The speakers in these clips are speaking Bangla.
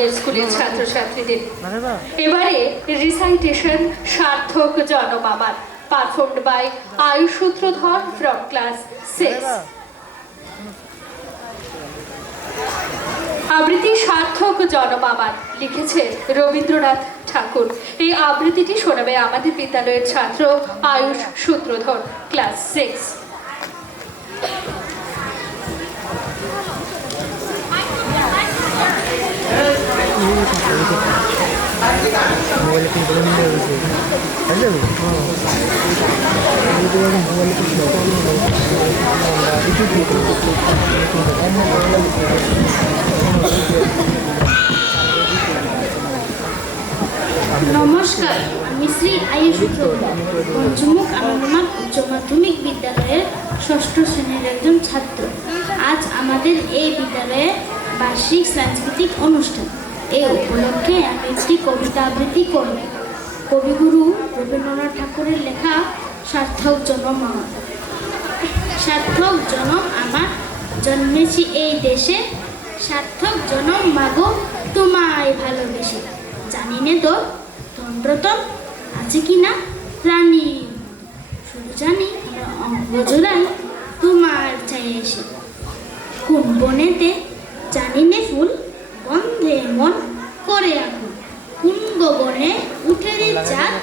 আমাদের স্কুলের ছাত্রছাত্রীদের। এবারে recitation Sarthak Janam Amar, performed by Ayush Sutradhar from class 6। আবৃত্তি সার্থক জনম আমার লিখেছে রবীন্দ্রনাথ ঠাকুর। এই আবৃত্তিটি শোনাবে আমাদের বিদ্যালয়ের ছাত্র আয়ুষ সূত্রধর, ক্লাস 6। নমস্কার, আমি শ্রী আয়ুষ সূত্রধর, পঞ্চমুখ আনন্দমার্গ উচ্চ মাধ্যমিক বিদ্যালয়ের 6ষ্ঠ শ্রেণীর একজন ছাত্র। আজ আমাদের এই বিদ্যালয়ে বার্ষিক সাংস্কৃতিক অনুষ্ঠান। এই উপলক্ষে আমি একটি কবিতা আবৃত্তি করব। কবিগুরু রবীন্দ্রনাথ ঠাকুরের লেখা সার্থক জনম আমার। সার্থক জনম আমার, জন্মেছি এই দেশে, সার্থক জনম মাগো তোমায় ভালোবেসে। জানি নে তোর তন্ত্রতম আছে কি না প্রাণী, শুধু জানি অঙ্গ জোড়াই তোমার চাই এসে। কোন বনেতে জানি নে ফুল গন্ধে মন করে আগুন, কোন গগনে উঠে রে চাঁদ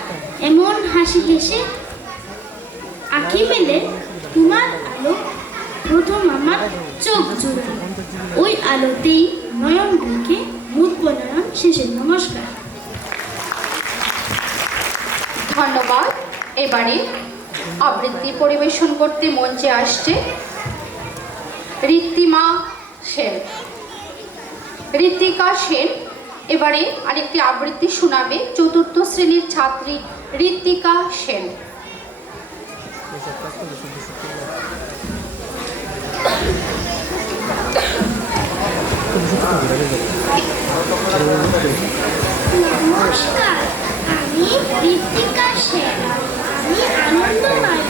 এমন হাসি হেসে। আঁখি মেলে তোমার আলো প্রথম আমার চোখ জুড়ে, ওই আলোতেই নয়ন রেখে মুখ বনায়ন শেষে। নমস্কার। ধন্যবাদ। এবারে আবৃত্তি পরিবেশন করতে মঞ্চে আসছে ঋত্তিমা সেন। ঋত্বিকা সেন এবারে আরেকটি আবৃত্তি শোনাবে 4র্থ শ্রেণীর ছাত্রী ঋত্বিকা সেন। নমস্কার, আমি ঋত্বিকা সেন। আমি আনন্দমার্গ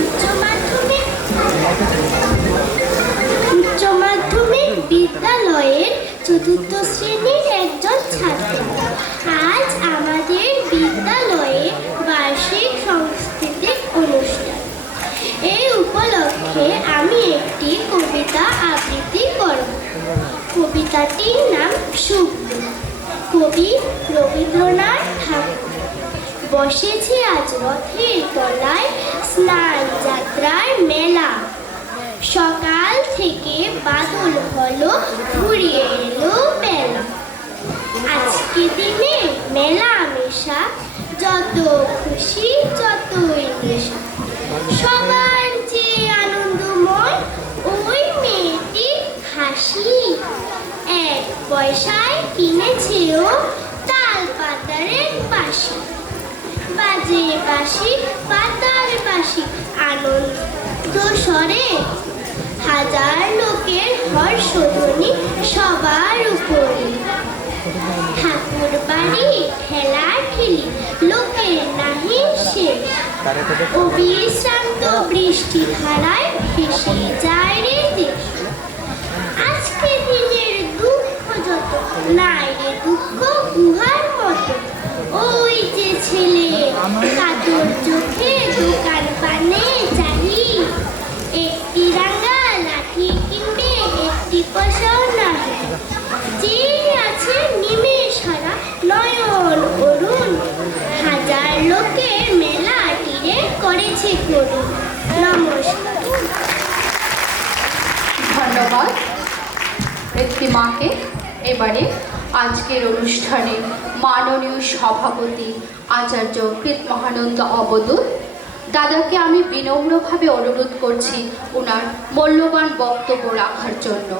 উচ্চ মাধ্যমিক বিদ্যালয়ের 4র্থ শ্রেণীর একজন ছাত্র। আজ আমাদের বিদ্যালয়ে বার্ষিক সাংস্কৃতিক অনুষ্ঠান। এই উপলক্ষে আমি একটি কবিতা আবৃত্তি করব। কবিতাটির নাম শুভ্র। কবি রবীন্দ্রনাথ ঠাকুর। বসেছে আজ রথের তলায় স্নান যাত্রার মেলা, সকাল থেকে বাদল হলো ঘুরিয়ে এলো বেলা। আজকে দিনে মেলা মেশা, যত খুশি যতই নেশা, সবার যে আনন্দময় ওই মেয়েটির হাসি। 1 পয়সায় কিনেছে ও তাল পাতারের বাঁশি, বাজে বাঁশি পাতার বাঁশি আনন্দ স্বরে। হাজার লোকের হর্ষধ্বনি সবার উপরে। ঠাকুর বাড়ি ঠেলা ঠেলি লোকের নাহি শেষ, অবিশ্রান্ত বৃষ্টি ধারায় ভেসে যায় রে দেশ। আজকে দিনের দুঃখ যত নাই রে দুঃখ গুহার মতো, ওই যে ছেলে কাতর চোখে দোকান পানে চাহি। একটি রাঙা লাঠি কিনবে একটি পয়সাও নাহি, যে আছে নিমেষ হারা নয়ন অরুণ। হাজার লোকের মেলা তীরে করেছে করুণ। নমস্কার। ধন্যবাদ ঋত্তিমাকে। এবারে আজকের অনুষ্ঠানে মাননীয় সভাপতি আচার্য কৃত মহানন্দ অবদূত দাদাকে আমি বিনম্রভাবে অনুরোধ করছি ওনার মূল্যবান বক্তব্য রাখার জন্য।